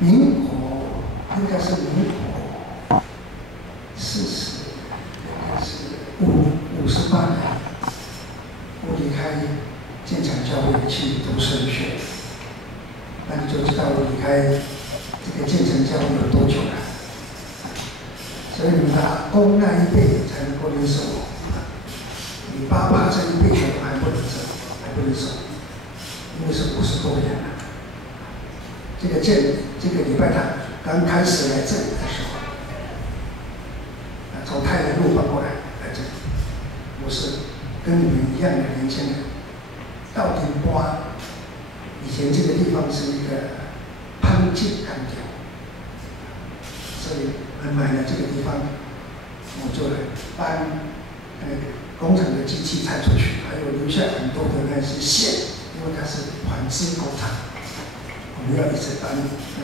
民国应该是民国40，应该是58年，我离开建厂教会去读神学，那你就知道我离开这个建成教会有多久了。所以你们的阿公那一辈才能够认识我，你爸爸这一辈的还不能认识，因为是50多年了。这个礼拜堂刚开始来这里的时候，从太原路搬过来这里，我是跟你们一样的年轻人，到底瓜，以前这个地方是一个潘记干掉，所以买了这个地方，我就来搬工厂的机器拆出去，还有留下很多的那些线，因为它是纺织工厂。我们要一直搬，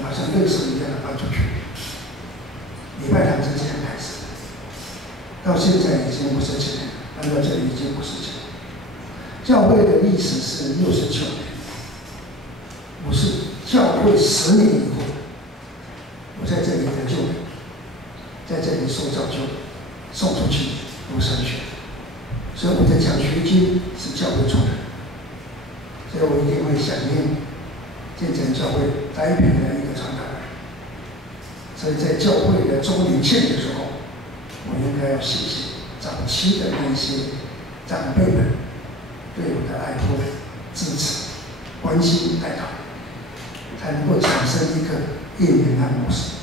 好像垃圾一样的搬出去。礼拜堂是这样开始的，到现在已经57年，搬到这里已经57年。教会的历史是69年，我是教会10年以后，我在这里得救，在这里受造就，送出去读神学，所以我的奖学金是教会出的，所以我一定会响应建成教会栽培的一个传道人。所以在教会的周年庆的时候，我应该要谢谢早期的那些长辈们对我的爱护、支持、关心、带导，才能够产生一个应用的模式。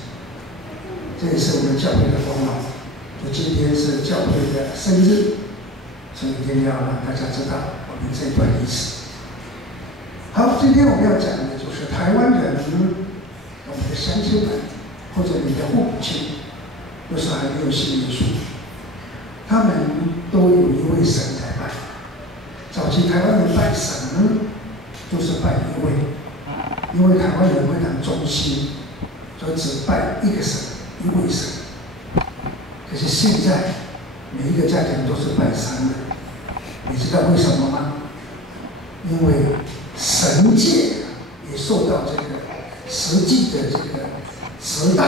这也是我们教会的功劳。就今天是教会的生日，所以一定要让大家知道我们这段历史。好，今天我们要讲的就是台湾人，我们的乡亲们，或者你的父母亲，有时候还没有信耶稣，他们都有一位神在拜。早期台湾人拜神，就是拜一位，因为台湾人非常忠心，所以只拜一个神，一位神。可是现在每一个家庭都是拜3的，你知道为什么吗？因为神界也受到这个实际的这个时代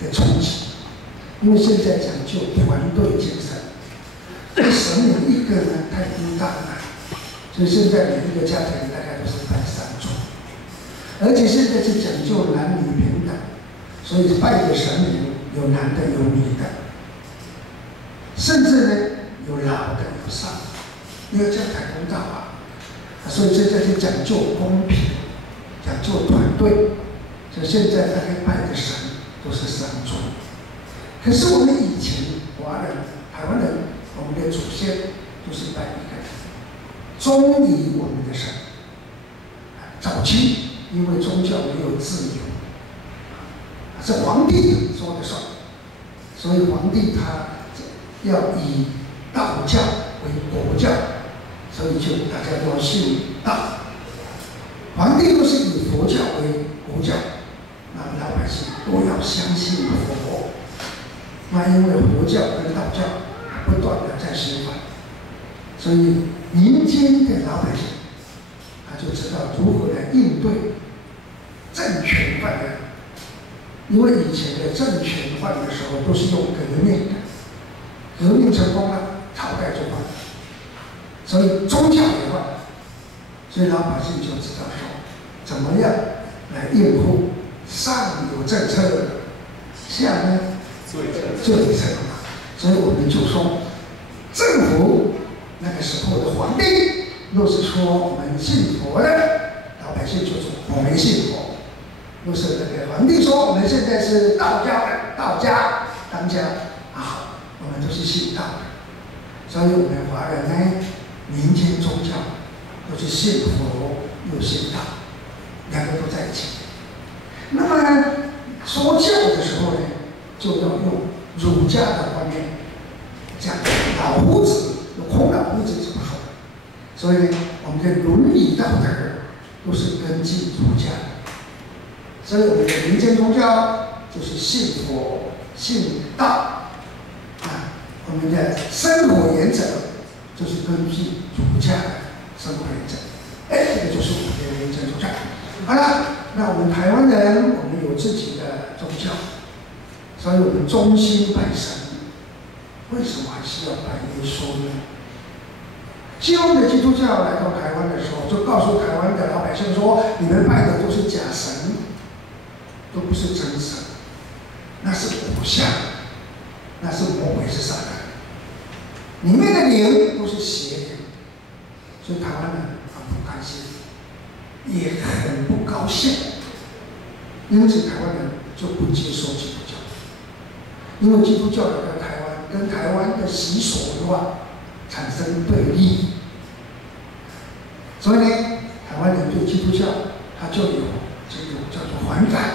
的冲击，因为现在讲究团队精神，神明一个人太孤单了，所以现在每一个家庭大概都是拜3尊，而且现在是讲究男女平等，所以拜的神明有男的有女的，甚至呢有老的有少的，因为这样才公道啊。所以现在就讲究公平，讲究团队，所以现在大概拜的神都是3尊。可是我们以前华人、台湾人，我们的祖先都是拜一个人，忠于我们的神。早期因为宗教没有自由，是皇帝说了算，所以皇帝他要以道教为国教。所以就大家都要信道，皇帝都是以佛教为国教，那老百姓都要相信佛。那因为佛教跟道教不断的在循环，所以民间的老百姓他就知道如何来应对政权犯人，因为以前的政权犯的时候都是用革命的，革命成功了，朝代就换。所以宗教也换，所以老百姓就知道说，怎么样来应付上有政策，下呢做政策嘛。所以我们就说，政府那个时候的皇帝，若是说我们信佛的，老百姓就说我们信佛；若是那个皇帝说我们现在是道教的，道家当家啊，我们都是信道的。所以我们华人呢，民间宗教都是信佛又信道，两个都在一起。那么说教的时候呢，就要用儒家的观念，讲老夫子，孔老夫子怎么说？所以呢，我们的伦理道德都是根据儒家的。所以我们的民间宗教就是信佛、信道啊，我们的生活原则就是根据儒家的生活原则。哎，这个就是我们的民间宗教。好了。那我们台湾人，我们有自己的宗教，所以我们忠心拜神。为什么还是要拜耶稣呢？西方的基督教来到台湾的时候，就告诉台湾的老百姓说：你们拜的都是假神，都不是真神，那是偶像，那是魔鬼，是撒旦，里面的灵都是邪灵。所以台湾人很不开心，也很不高兴，因此台湾人就不接受基督教，因为基督教来到台湾，跟台湾的习俗文化产生对立，所以呢，台湾人对基督教他就有这种叫做反感，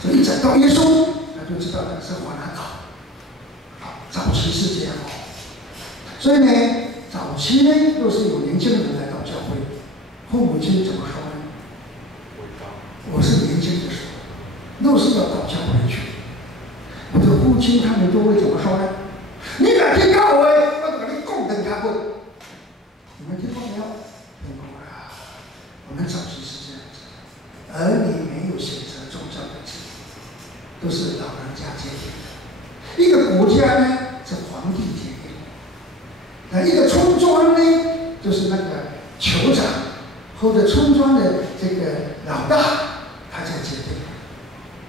所以一讲到耶稣，他就知道他是往哪搞。好，早期是这样哦，所以呢，早期呢又是有年轻人来到教会，父母亲怎么说呢？我是年轻的时候，都是要到教会去。我的父亲他们都会怎么说呢？你哪天教会，我就给你供灯他会。你们听过没有？听过啦。我们早期是这样子，儿女没有选择宗教的自由，都是老人家决定的。一个国家呢是皇帝决定的，那一个村庄呢就是那个酋长或者村庄的这个老大，他在决定。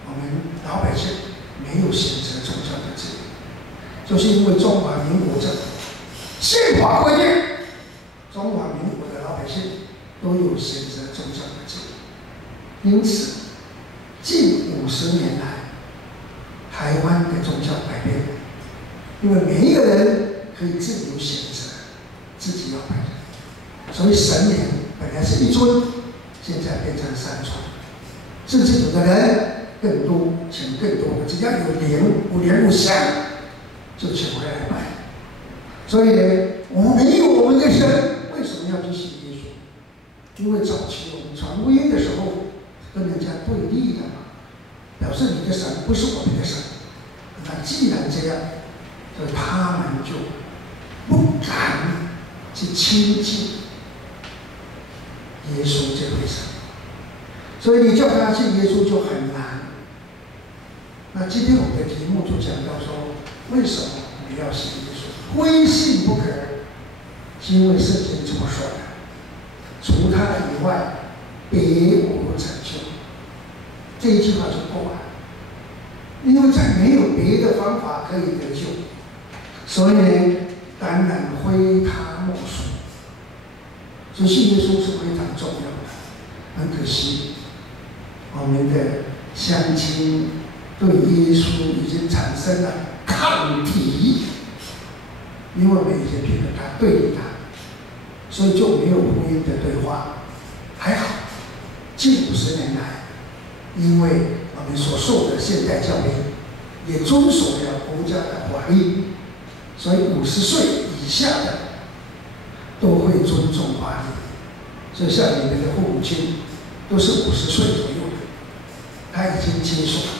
我们老百姓没有选择宗教的自由，就是因为中华民国政府宪法规定，中华民国的老百姓都有选择宗教的自由。因此，近50年来，台湾的宗教改变了，因为每一个人可以自由选择自己要拜的，所以神明本来是一尊，现在变成3尊，甚至有的人更多，请更多的，只要有灵、无灵无相，就请回来拜。所以呢，我们有我们的神，为什么要去信耶稣？因为早期我们传福音的时候，跟人家对立的嘛，表示你的神不是我们的神。那既然这样，所以他们就不敢去亲近耶稣这位神。所以你叫他信耶稣就很难。那今天我们的题目就讲到说，为什么我们要信耶稣？非信不可，是因为圣经这么说的：除他以外，别无成就。这一句话就够了，因为在没有别的方法可以得救，所以呢，当然非他莫属。所以信耶稣是非常重要的。很可惜，我们的乡亲对耶稣已经产生了抗体，因为我们已经觉得他对立他，所以就没有福音的对话。还好，近50年来，因为我们所受的现代教育也遵守了国家的法律，所以50岁以下的都会尊重法律。所以像你们的父母亲都是50岁左右的，他已经接受了。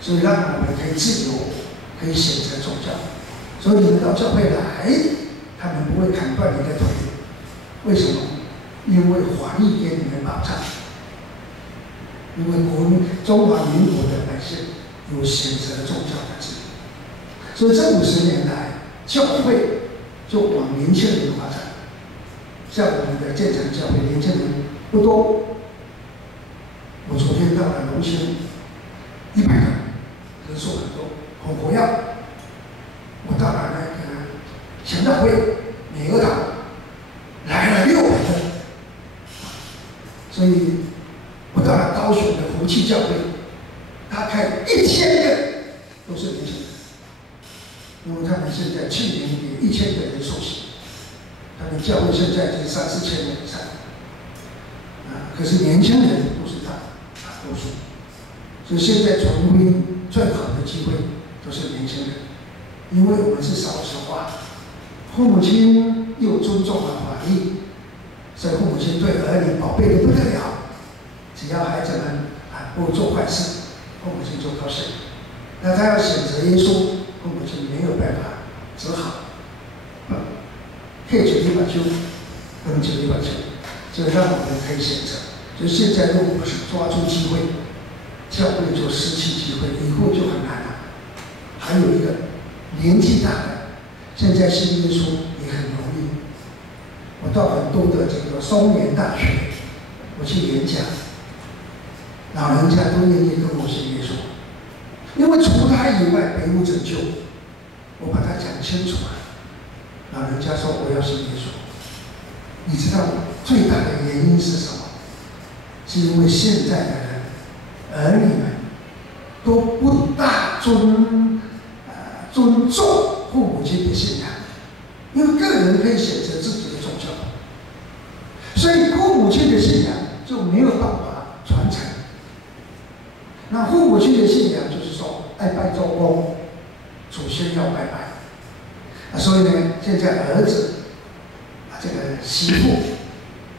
所以让我们可以自由，可以选择宗教。所以你们到教会来，他们不会砍断你的腿。为什么？因为法律给你们保障。因为中华民国的百姓有选择宗教的自由。所以这50年来，教会就往年轻人发展。像我们的建成教会，年轻人不多。我昨天到了龙兴，100个。人数很多，很活跃。我到了那个前道会美俄堂，来了600个，所以我到了高雄的福气教会，大概1000个都是年轻人，因为他们现在去年也1000个人受洗，他们教会现在已经3、4千人以上，可是年轻人都是大多数，所以现在传福音最好的机会都是年轻人，因为我们是少子化，父母亲又尊重了法律，所以父母亲对儿女宝贝的不得了。只要孩子们不做坏事，父母亲就高兴。那他要选择耶稣，父母亲没有办法，只好可以决定把就，不能决定把就，就让我们可以选择。所以现在如果不是抓住机会，教会就失去机会，以后就很难了。还有一个年纪大的，现在信耶稣也很容易。我到很多的这个松原大学，我去演讲，老人家都愿意跟我信耶稣，因为除他以外别无拯救。我把它讲清楚了，老人家说我要信耶稣。你知道最大的原因是什么？是因为现在的人儿女们都不大尊重父母亲的信仰，因为个人可以选择自己的宗教，所以父母亲的信仰就没有办法传承。那父母亲的信仰就是说爱拜周公，祖先要拜拜。所以呢，现在儿子这个媳妇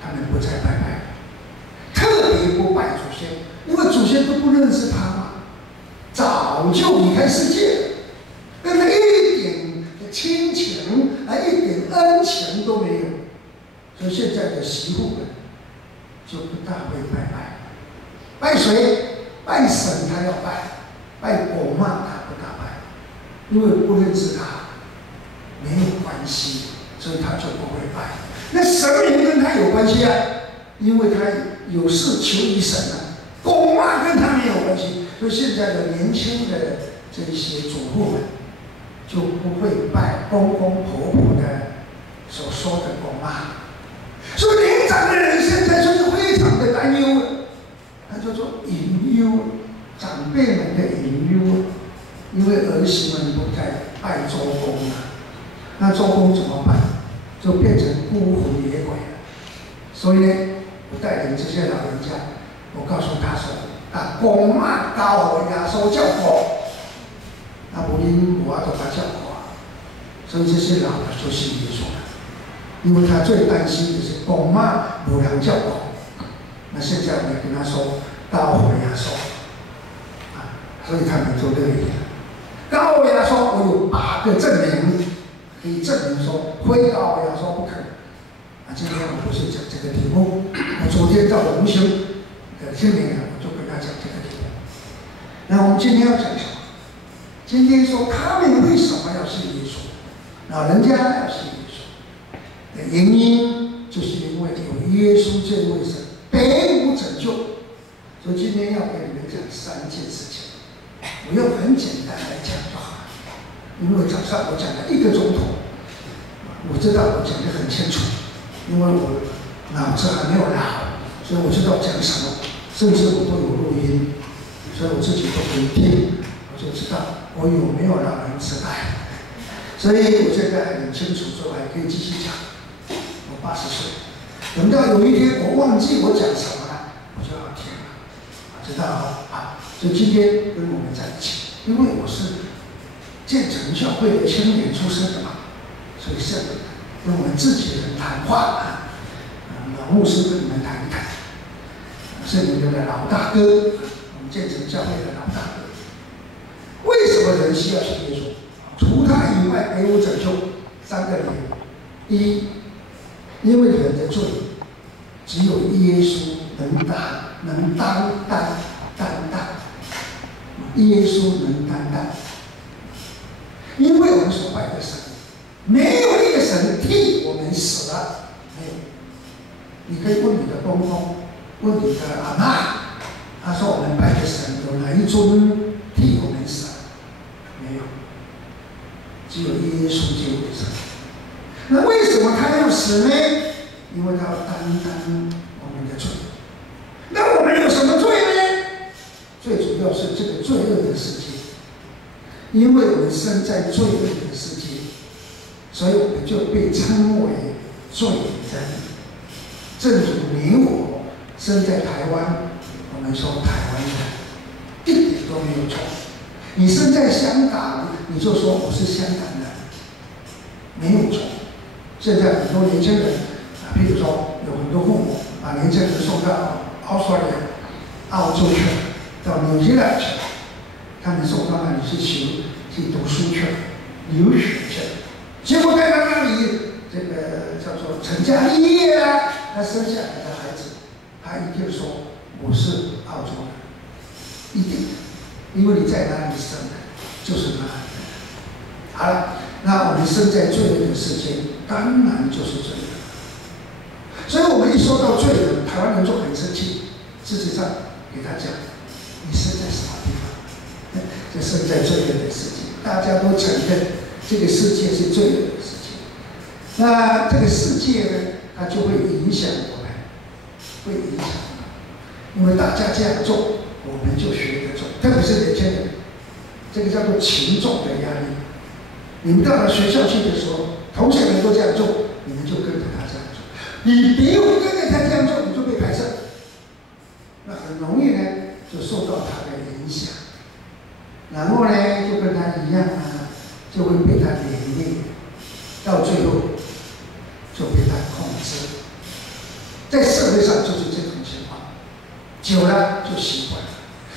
他们不再拜拜，特别不拜祖先，因为祖先都不认识他嘛，早就离开世界，跟他一点亲情一点恩情都没有。所以现在的媳妇们就不大会拜拜，拜谁？拜神他要拜，拜狗妈他不大拜，因为不认识他，没有关系，所以他就不会拜。那神明跟他有关系啊，因为他有事求于神啊。狗妈跟他没有关系，所以现在的年轻的这些主妇们就不会拜公公婆婆的所说的狗妈。所以年长的人现在就是非常的担忧，他就说隐忧，长辈们的隐忧，因为儿媳们不再拜周公了，那周公怎么办？就变成孤魂野鬼了。所以呢，我带领这些老人家，我告诉他说：公妈教我耶稣照顾，无恁无法度他照顾啊。所以这些老的就信耶稣了，因为他最担心的是公妈无人照顾。那现在我跟他说教我耶稣，所以他们就乐意了。教我耶稣，我有8个证明。可以证明说，非教我耶稣不可。今天我不是讲这个题目，我昨天到龙兴的清明我就跟他讲这个题目。那我们今天要讲什么？今天说他们为什么要信耶稣？老人家要信耶稣的原因，就是因为有耶稣这位神，别无拯救。所以今天要给你们讲3件事情，我用很简单来讲就好了。因为早上我讲了1个钟头，我知道我讲得很清楚，因为我脑子还没有老，所以我知道讲什么，甚至我都有录音，所以我自己都可以听，我就知道我有没有老人痴呆。所以我现在很清楚，说还可以继续讲。我80岁，等到有一天我忘记我讲什么了，我就要听了，知道啊？所以今天跟我们在一起，因为我是建成教会的青年出身的嘛，所以是跟我们自己人谈话老牧师跟你们谈一谈，是你们的老大哥，我们建成教会的老大哥。为什么人需要信耶稣？除他以外别无拯救。3个理由：第一，因为人的罪，只有耶稣能担当，耶稣能担当。因为我们所拜的神，没有一个神替我们死了，没有。你可以问你的公公，问你的阿嬷，他说我们拜的神有哪一尊替我们死了？没有，只有耶稣这位神。那为什么他要死呢？因为他要担当我们的罪。那我们有什么罪呢？最主要是这个罪恶的世界。因为我们生在罪恶的世界，所以我们就被称为罪人。正如你我生在台湾，我们说台湾人，一点都没有错。你生在香港，你就说我是香港人，没有错。现在很多年轻人譬如说有很多父母把年轻人送到澳洲去，到纽西兰去。他们送到那里去读书去，留学去，结果在那里这个叫做成家立业啊，他生下来的孩子他一定说我是澳洲人，一定，因为你在哪里生的，就是哪里的。好了，那我们生在罪恶的世界，当然就是罪恶。所以我们一说到罪人，台湾人就很生气。事实上，给他讲，你生在什么地方？就生在罪恶的世界，大家都承认这个世界是罪恶的世界。那这个世界呢，它就会影响我们，会影响我们，因为大家这样做，我们就学着做。特别是年轻人，这个叫做群众的压力。你们到了学校去的时候，同学们都这样做，你们就跟着他这样做。你别跟着他这样做，你就被排斥。那很容易呢，就受到他的影响，然后呢，就跟他一样啊，就会被他连累，到最后就被他控制。在社会上就是这种情况，久了就习惯了，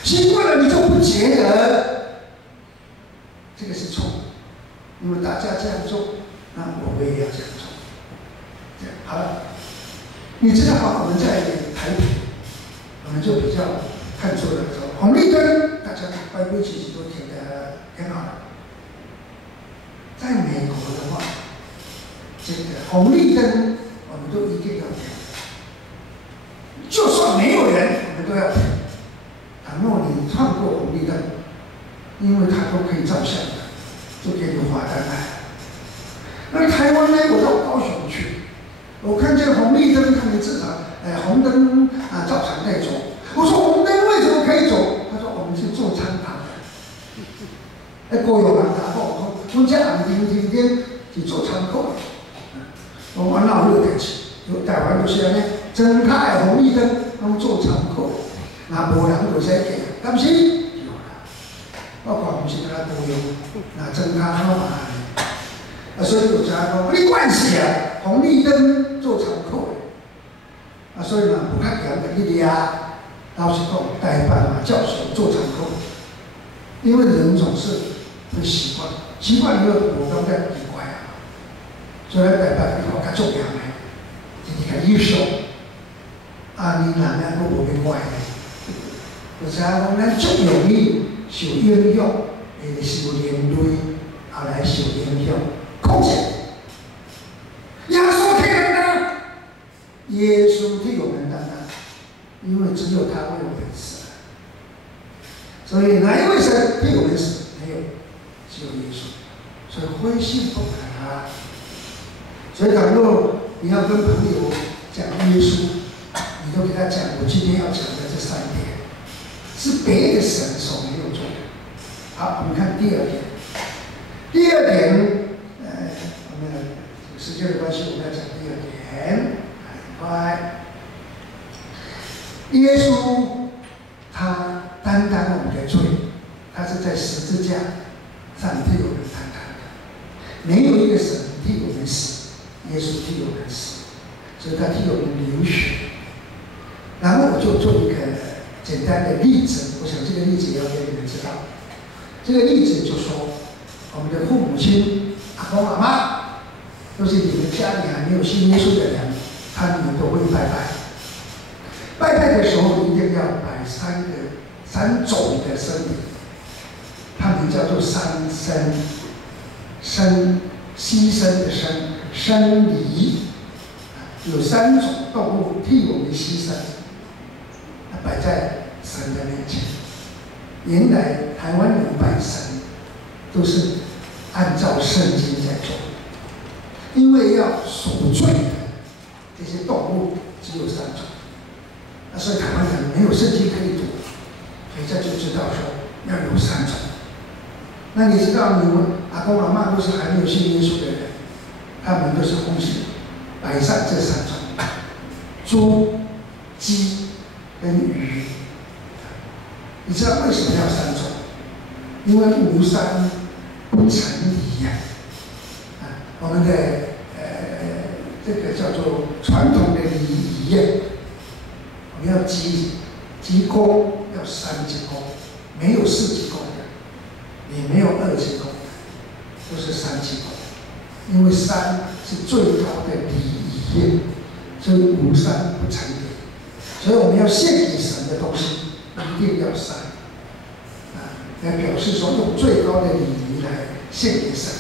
习惯了你就不觉得这个是错误，因为大家这样做，那我也要这样做。这样好了，你知道吗？我们在台北。我们就比较看出了说，红绿灯大家规规矩矩都停得很好。在美国的话，这个红绿灯我们都一定要停，就算没有人，我们都要停。倘若你闯过红绿灯，因为它都可以照相的，就给你罚单来。那台湾呢，我到高雄去，我看见红绿灯，他们至少红灯啊照常在走。我说红灯为什么可以走？他说我们是做参考的。高雄人打过，我这人天天是做参考的。我哪有代志？台湾就是安尼，睁开红绿灯，拢做参考。那无人就使行，敢是？有啦。我看不是敢若高雄，那睁开拢嘛安尼。所以有知影讲，你管是啊，红绿灯做参考的。所以嘛，不较严的去抓。老实讲，代办嘛，教授做参考，因为人总是会习惯，习惯以后我刚才奇怪啊，所以代办以后较重要的，就是较优秀。啊，你哪样都无变怪的，有时讲咱足容易受影响，会受连累，后来受影响，控制。耶稣替人担，耶稣替我们担当。因为只有他为我们死了，所以哪一位神替我们死？没有，只有耶稣。所以灰心不可啊。所以倘若你要跟朋友讲耶稣，你就给他讲我今天要讲的这3点，是别的神所没有做的。好，我们看第2点。第2点，我们时间的关系，我们要讲第2点，很快。耶稣他担当我们的罪，他是在十字架上替我们担当的。没有一个神替我们死，耶稣替我们死，所以他替我们流血。然后我就做一个简单的例子，我想这个例子也要给你们知道。这个例子就说，我们的父母亲、阿公阿妈，都是你们家里还没有信耶稣的人，他们都会拜拜。拜拜的时候一定要摆3种的生礼，他们叫做3牲，牺牲的生礼，有3种动物替我们牺牲，摆在神的面前。原来台湾人拜神都是按照圣经在做，因为要赎罪的这些动物只有3种。所以台湾人没有圣经可以读，所以这就知道说要有3种。那你知道你们阿公阿嬷都是还没有信耶稣的人，他们都是奉献摆上这3种：猪、鸡跟鱼。你知道为什么要3种？因为无3不成礼呀。我们的这个叫做传统的礼仪呀。我们要积功，要3积功，没有4积功的，也没有2积功的，都是3积功。因为3是最高的礼仪，所以无3不成礼。所以我们要献给神的东西一定要杀，来表示说用最高的礼仪来献给神。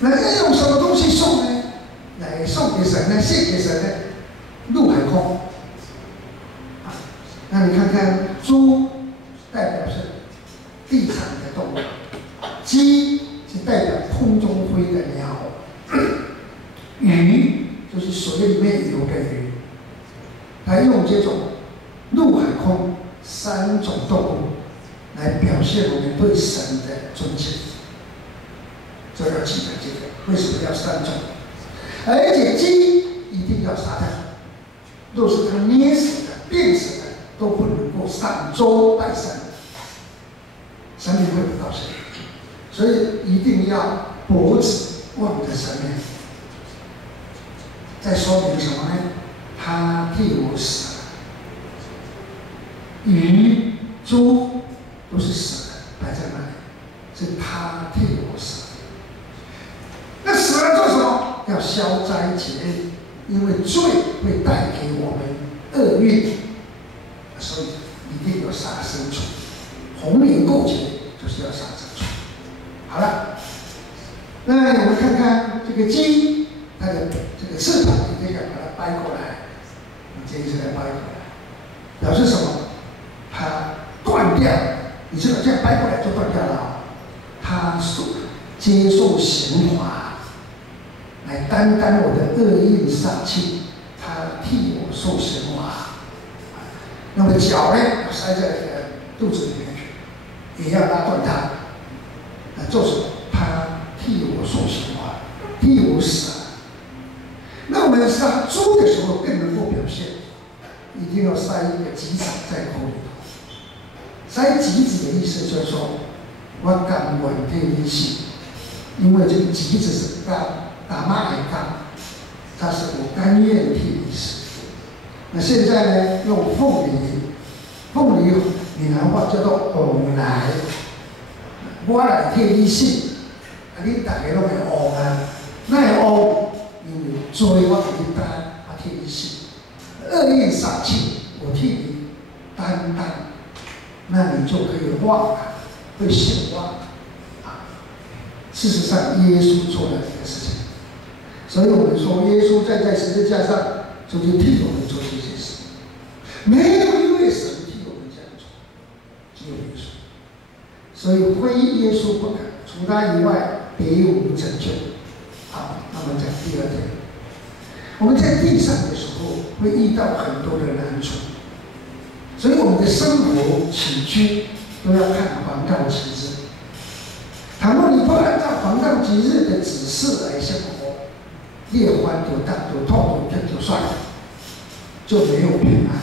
那要用什么东西送呢？来送给神呢？献给神呢？陆海空。那你看看，猪代表是地上的动物，鸡是代表空中飞的鸟，鱼就是水里面游的鱼。他用这种陆海空三种动物来表现我们对神的尊敬，这要记得这个。为什么要三种？而且鸡一定要杀掉，若是它捏死的、病死的，都不能够上周拜神，神明会不高兴。所以一定要脖子望着神明。在说明什么呢？他替我死了，鱼、猪都是死的，摆在那里，是他替我死了。那死了做什么？要消灾解厄，因为罪会带给我们厄运，所以一定要杀牲畜。红莲过节就是要杀牲畜。好了，那我们看看这个鸡，它的这个翅膀一定要把它掰过来。这一次来掰过来，表示什么？它断掉，你知道这样掰过来就断掉了啊！它接受刑罚，来担当我的厄运煞气，它替我受刑罚。那么脚呢，要塞在这个肚子里面去，也要拉断它。那做什么？它替我受刑罚，替我死了。那我们杀猪的时候更能够表现，一定要塞一个棘子在口里头。塞棘子的意思就是说，我甘愿替你死，因为这个棘子是打骂的甘，它是我甘愿替你死。那现在呢，用凤梨，凤梨闽南话叫做往来，我来替你死，你大家拢会往啊，那会往。因为罪我给你担，我替你死；厄运煞气我替你担当，那你就可以忘了，会显忘啊。事实上，耶稣做了这个事情，所以我们说，耶稣站在十字架上，就是替我们做这些事。没有一位神替我们这样做，只有耶稣。所以非耶稣不可，除他以外，别无拯救。好，那我们讲第二点。我们在地上的时候会遇到很多的难处，所以我们的生活起居都要看黄道吉日。倘若你不按照黄道吉日的指示来生活，夜欢就大就痛就就算了，就没有平安。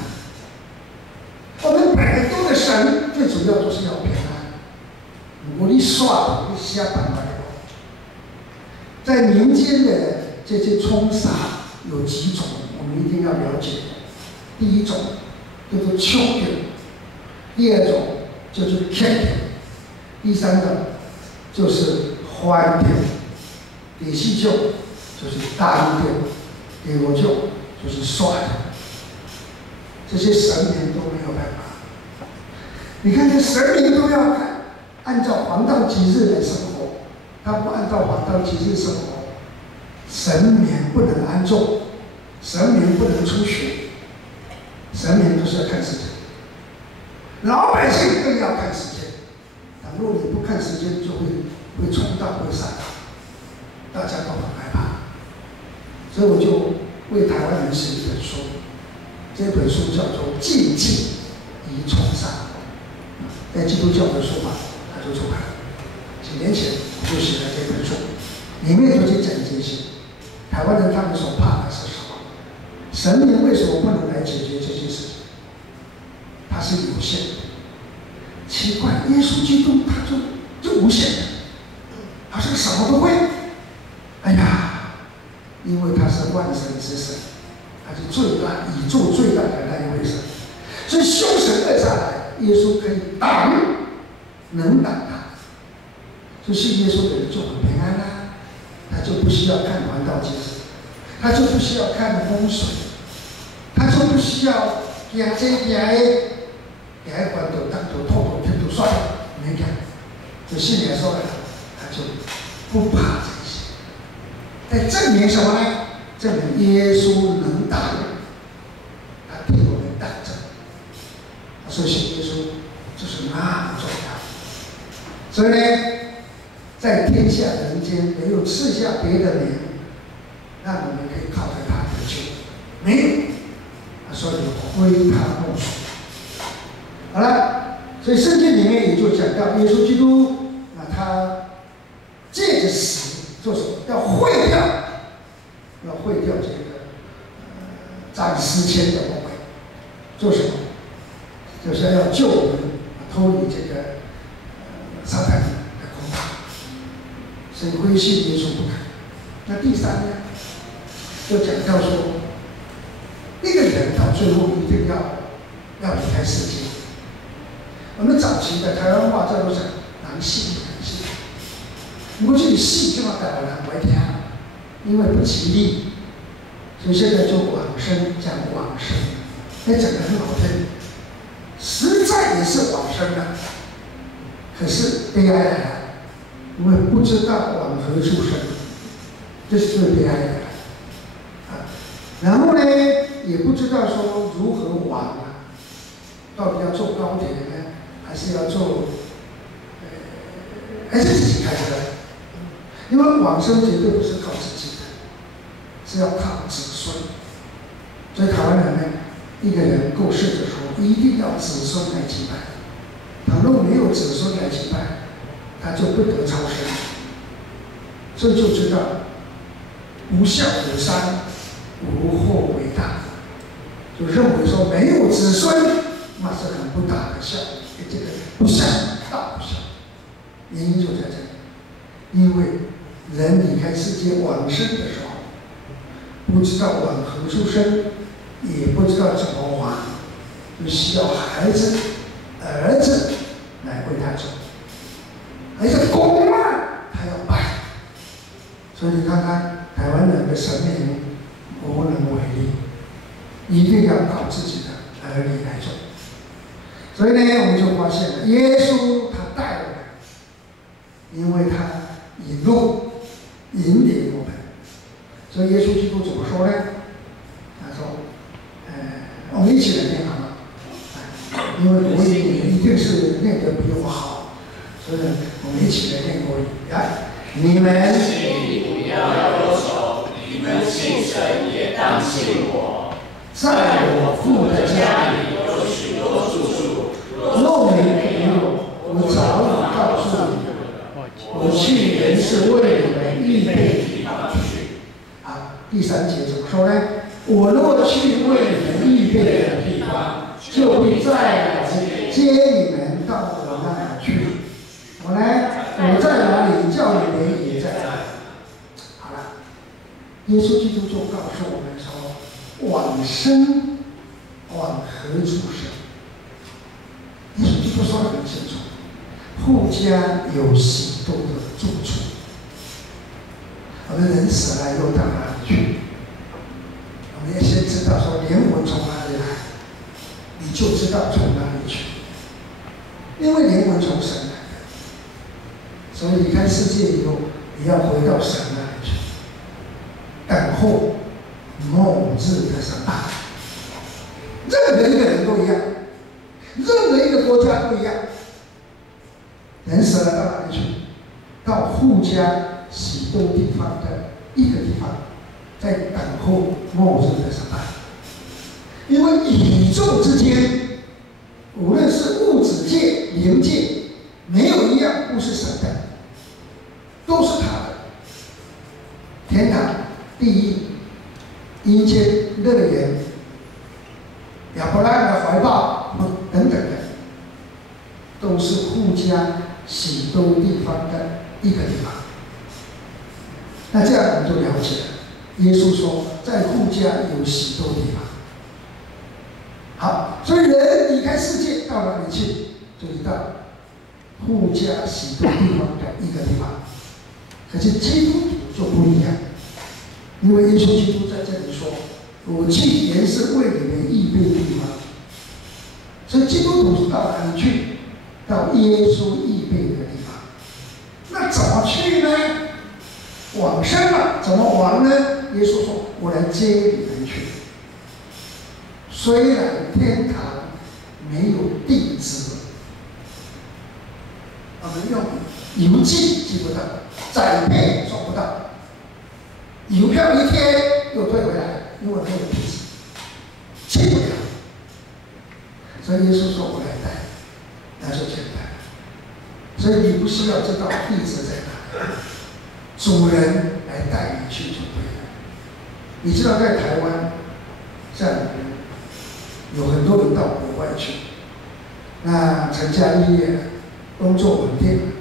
我们拜得多的神，最主要就是要平安。如果你耍，你瞎办法。在民间的这些冲杀有几种，我们一定要了解。第一种叫做抢掉，第二种就是骗掉，第三种就是欢掉，第四种就是大掉，第五种就是耍掉。这些神明都没有办法。你看，这神明都要按照黄道吉日来生活。他不按照黄道吉日生活，神明不能安坐，神明不能出血，神明都是要看时间，老百姓更要看时间。倘若你不看时间，就会冲到会杀到，大家都很害怕。所以我就为台湾人写一本书，这本书叫做《禁忌与冲杀》，在基督教的书法，它就出版了。几年前我就写了这本书，里面就去讲这些。台湾人他们所怕的是什么？神明为什么不能来解决这些事情？它是有限的。奇怪，耶稣基督他就无限的，好像什么都会。哎呀，因为他是万神之神，他是最大宇宙最大的那一位神，所以凶神恶煞来，耶稣可以挡，能挡他。就信耶稣的人就很平安啦，他就不需要看黄道吉日，他就不需要看风水，他就不需要行这行那，行迄关头、当头、透头、天头、刷头，没行。就信耶稣的人，他就不怕这些。在证明什么呢？证明耶稣能打，他替我们打仗。所以信耶稣就是那么重要。所以呢，在天下人间没有赐下别的名，让我们可以靠着他得救，没有。所以非他莫属。好了，所以圣经里面也就讲到耶稣基督，他借着死做什么？要毁掉这个暂时间的魔鬼，做什么？就是要救我们脱离这个撒旦的攻打，所以归信耶稣不可。那第三呢，就讲到说，一个人到最后一定要离开世界。我们早期的台湾话叫做什么？人死人死。如果这里死就要台湾人不会听，因为不吉利，所以现在就往生讲往生，那讲得很好听，实在也是往生了。可是悲哀来了，因为不知道往何处生，这是最悲哀的啊。然后呢，也不知道说如何往啊，到底要坐高铁呢，还是要坐，还是自己开车？因为往生绝对不是靠自己的，是要靠子孙。所以台湾人呢，一个人过世的时候，一定要子孙来祭拜。倘若没有子孙来祭拜，他就不得超生。所以就知道，无孝有三，无后为大。就认为说没有子孙，那是很不大的孝，这个不孝，大不孝。原因就在这里，因为人离开世界往生的时候，不知道往何处生，也不知道怎么往，就需要孩子、儿子来为他走，而且公案他要拜。所以你看看台湾人的神明无能为力，一定要靠自己的儿女来做。所以呢，我们就发现了耶稣他带我们，因为他引路引领我们。所以耶稣基督怎么说呢？他说：“我们一起来念好吗？因为国语你们一定是念得比我好，所以我们一起来念国语。来，你们心里不要忧愁，你们信神也当信我。在我父的家里有许多住处，若你没有，我早已告诉你了。我去原是为你们预备地方去。”第三节怎么说呢？我若去为你们预备的地方，就会再来接你们到我那里去。我在哪里，叫你们也在哪里。好了，耶稣基督就告诉我们说，往生往何处生？耶稣基督说得很清楚，父家有许多的住处。我们人死了又到哪里去？我们要先知道说灵魂从哪里来，你就知道从哪里去。因为灵魂从神来的，所以离开世界以后，你要回到神那里去，等候末日的审判。任何一个人都一样，任何一个国家都一样。人死了到哪里去？到父家许多地方的一个地方，在等候末日的审判。因为宇宙之间，无论是物质界、灵界，没有一样不是神的，都是他的。天堂、地狱、阴间、乐园、亚伯拉罕的怀抱等等的，都是父家许多地方的一个地方。那这样我们就了解了，耶稣说在父家有许多地方。好，所以人离开世界到哪里去？就是到父家许多地方的一个地方。可是基督徒就不一样，因为耶稣基督在这里说：“我去原是为你们预备地方，所以基督徒是到哪里去？到耶稣预备的地方。那怎么去呢？往生了，怎么往呢？耶稣说：“我来接你们去。虽然天堂没有地址，我们用邮寄寄不到，载配送不到，邮票一贴又退回来，因为没有地址，去不了。所以耶稣说：“我来带。”那就简单。所以你不需要知道地址在哪里，主人来带你去就对了。你知道在台湾，像有很多人到国外去，那成家立业，工作稳定，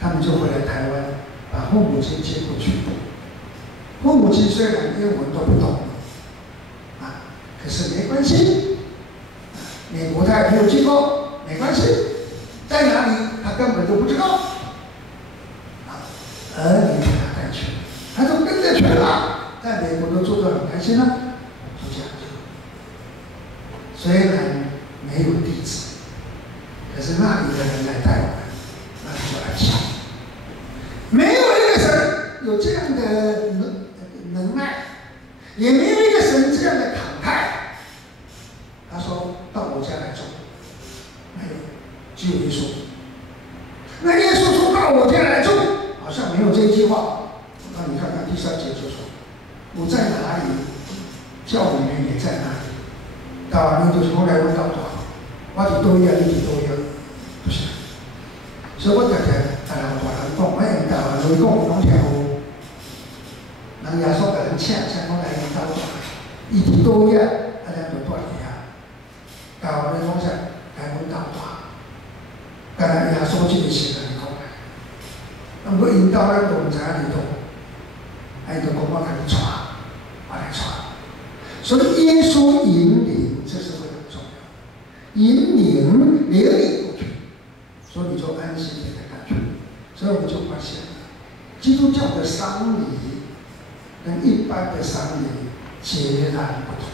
他们就会来台湾，把父母亲接过去。父母亲虽然英文都不懂，可是没关系，美国他也没有去过。没关系，在哪里他根本都不知道。儿女给他带去，他就跟着去了，在美国都住得很开心了，就这样子。虽然没有地址，可是那里的人来带我们，那就安心。没有一个神有这样的能耐，也没有一个神这样的慷慨。他说：“到我家来住。”没有，只有耶稣。那耶稣说到我家来住，好像没有这一句话。那你看看第3节就说：“我在哪里，叫你们也在哪里。”到完了就是后来我到多，我是多样，你是多样，不是。所以我常常大人大人讲，我用到完来讲拢听好。人耶稣甲人请我来用到大，伊是多样，咱就住伫遐。到完了讲啥？来阮斗大，干那耶稣这个是安尼讲的。那么因兜咱都唔知影伫倒，伊就讲我甲你带，我来带。所以耶稣引领，这是非常重要。引领领你过去，所以你就安心的感觉。所以我们就发现，基督教的丧礼跟一般的丧礼截然不同，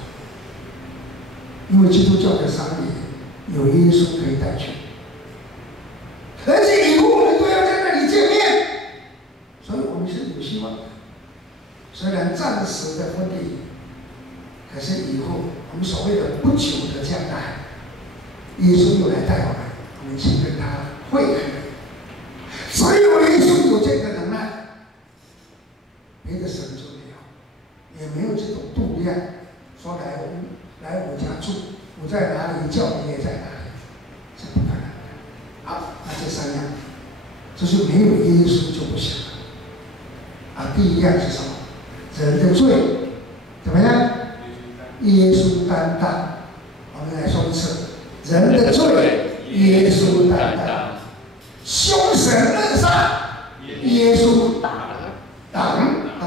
因为基督教的丧礼。有耶稣可以带去，而且以后我们都要在那里见面，所以我们是有希望的。虽然暂时的分离，可是以后我们所谓的不久的将来，耶稣又来带我们，我们去跟他会合。只有耶稣有这个能耐，别的神就没有，也没有这种度量，说来我家住。我在哪里，叫你也在哪里，是不可能的。好，那这3样，就是没有耶稣就不行了。第一样是什么？人的罪怎么样？耶稣担当。我们来说一次：人的罪，耶稣担当；凶神恶煞，耶稣挡，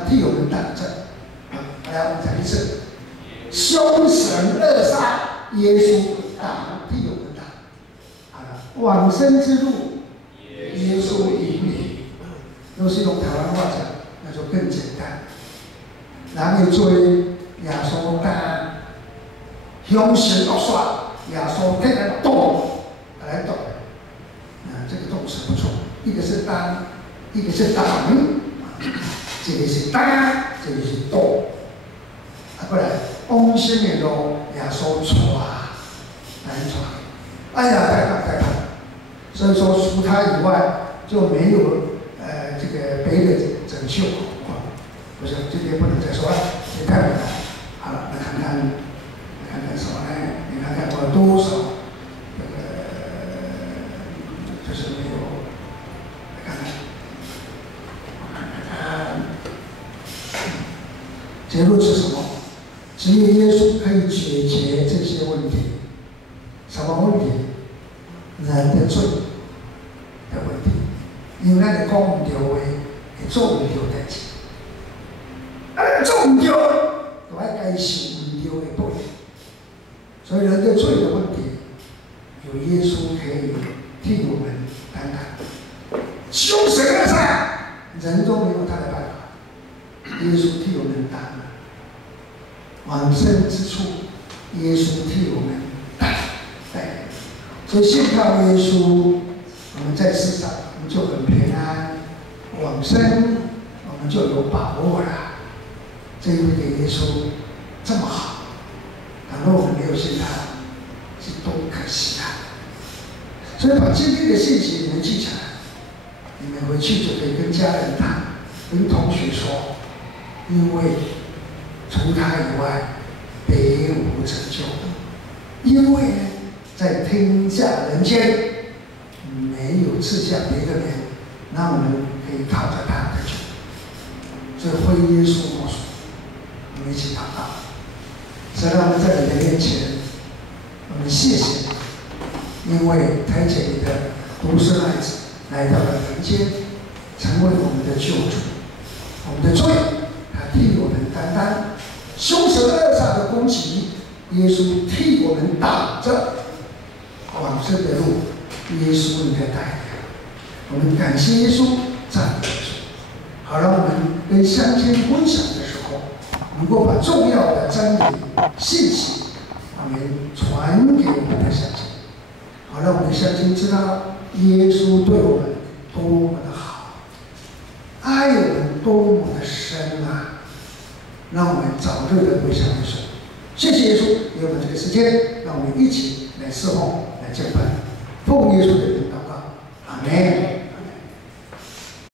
替我们挡正。来，我们再一次：凶神恶煞。耶稣挡，替我们挡。好了，往生之路，耶稣引领。若是用台湾话讲，那就更简单。人的罪，耶稣担；凶神恶煞，耶稣替咱挡，来挡。这个动词不错，一个是担，一个是挡。这个是担，这个是挡。过来。往生的路，耶稣带，来带。哎呀，太棒！所以说，除他以外，就没有这个别的拯救。不是，这边不能再说了，这太远了。好了，来看看什么呢？你看看我有多少就是没有。来看，结论是什么？只有耶稣可以解决这些问题。什么问题？人的罪的问题。因为咱讲唔对话，会做唔对代志。做唔对，就要该受唔对的报应。所以人的罪的问题，有耶稣可以替我们担当。凶神恶煞，人都没有他的办法，耶稣替我们担当。往生之处，耶稣替我们带。所以信靠耶稣，我们在世上我们就很平安，往生我们就有把握了。这一位的耶稣这么好，倘若我们没有信他，是多可惜啊！所以把今天的信息你们记起来，你们回去就可以跟家人谈，跟同学说，因为除他以外，别无拯救。因为呢，在天下人间没有赐下别的人，让我们可以靠着他的救。所以非耶稣莫属。我们一起祷告。神让我们在你的面前，我们谢谢你，因为抬起你的独生爱子来到了人间，成为我们的救主。我们的罪，他替我们担当；凶神恶煞的攻击，耶稣替我们挡着。往生的路，耶稣你的带领。我们感谢耶稣，赞美耶稣，好让我们跟乡亲分享的时候，能够把重要的真理信息，我们传给我们的乡亲，好让我们的乡亲知道耶稣对我们多么的好，爱我们多么的深啊！让我们早日的归向耶稣。谢谢耶稣给我们这个时间，让我们一起来侍奉、来敬拜，奉耶稣的名祷告，阿门。